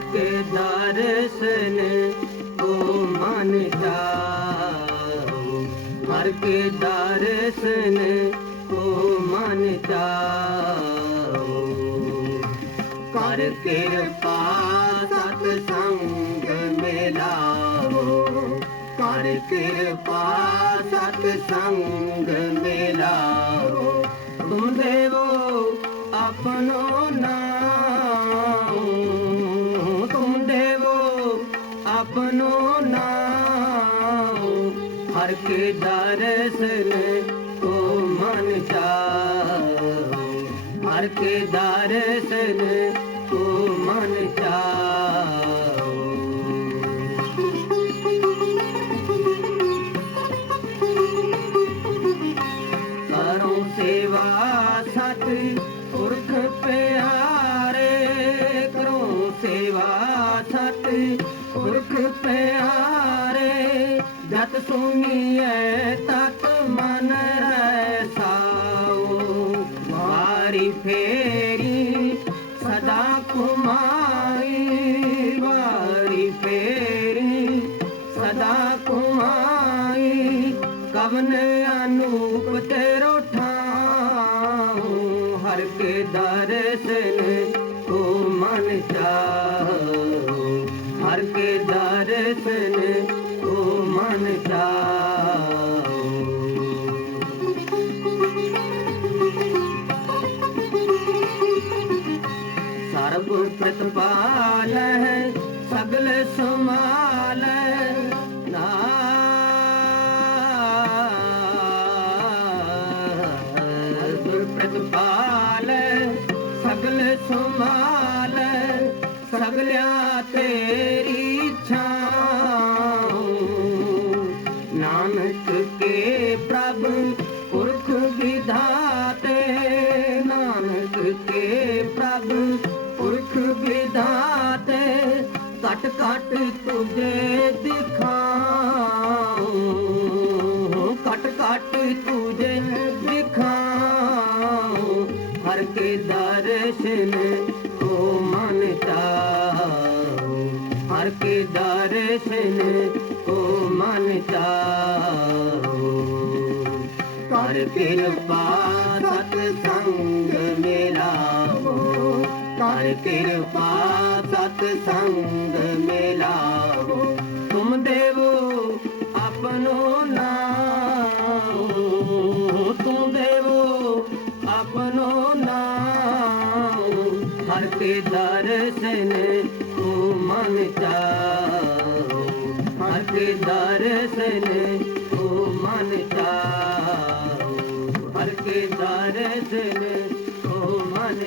ਦਰਸ਼ਨ ਉਹ ਮਨ ਚਾਓ ਹਰ ਕੇ ਦਰਸ਼ਨ ਉਹ ਮਨ ਚਾਓ ਕਰ ਕਿਰਪਾ ਸਤ ਸੰਗ ਮਿਲਾਵੋ ਕਰ ਕਿਰਪਾ ਸਤ ਸੰਗ ਮਿਲਾਵੋ ਤੁਮ ਦੇਵੋ ਆਪਣੋ ਹਰ ਕੇ ਦਰਸ਼ਨ ਕੋ ਮਨ ਚਾਓ ਹਰ ਕੇ ਦਰਸ਼ਨ ਕੋ ਮਨ ਚਾਓ ਕਰੋ ਸੇਵਾ ਸਤ ਪੁਰਖ ਪਿਆਰੇ, ਕਰੋ ਸੇਵਾ ਸਤ ਜਤ ਸੁਨੀਐ, ਤਤ ਮਨ ਰਹਿ ਸਾਉ ਫੇਰੀ ਸਦਾ ਕੁਮਾਈ ਵਾਰੀ ਫੇਰੀ ਸਦਾ ਕੁਮਾਈ ਕਵਨ ਅਨੂਪ ਤੇਰੋ ਠਾਉ, ਹਰ ਕੇ ਦਰਸ਼ਨ ਕੋ ਮਨ ਚਾਉ। ਮਨ ਚਾਉ ਸਰਬ ਪ੍ਰਤਪਾਲ ਹੈ ਸਗਲ ਸਮਾਲ ਸਰਬ ਪ੍ਰਤਪਾਲ ਸਗਲ ਸਮਾਲ ਸਗਲਿਆ ਤੇਰੀ ਕਟ ਕਟ ਤੁਝੇ ਦਿਖਾਉ ਕਟ ਕਟ ਤੁਝੇ ਦਿਖਾਉ ਹਰ ਕੇ ਦਰਸ਼ਨ ਕੋ ਮਨ ਚਾਉ ਹਰ ਕੇ ਦਰਸ਼ਨ ਕੋ ਮਨ ਚਾਉ ਕਰ ਕਿਰਪਾ ਸਤ ਸੰਗ ਮਿਲਾਵੋ ਕਰ ਕਿਰਪਾ ਸਤ ਸੰਗ ਮਿਲਾਵੋ ਤੁਮ ਦੇਵੋ ਆਪਣੋ ਨਾਮ। ਤੁਮ ਦੇਵੋ ਆਪਣੋ ਨਾਮ। ਹਰ ਕੇ ਦਰਸ਼ਨ ਕੋ ਮਨ ਚਾਓ। ਹਰ ਕੇ ਦਰਸ਼ਨ ਕੋ ਮਨ ਚਾਓ। ਹਰ ਕੇ ਦਰਸ਼ਨ ਕੋ ਮਨ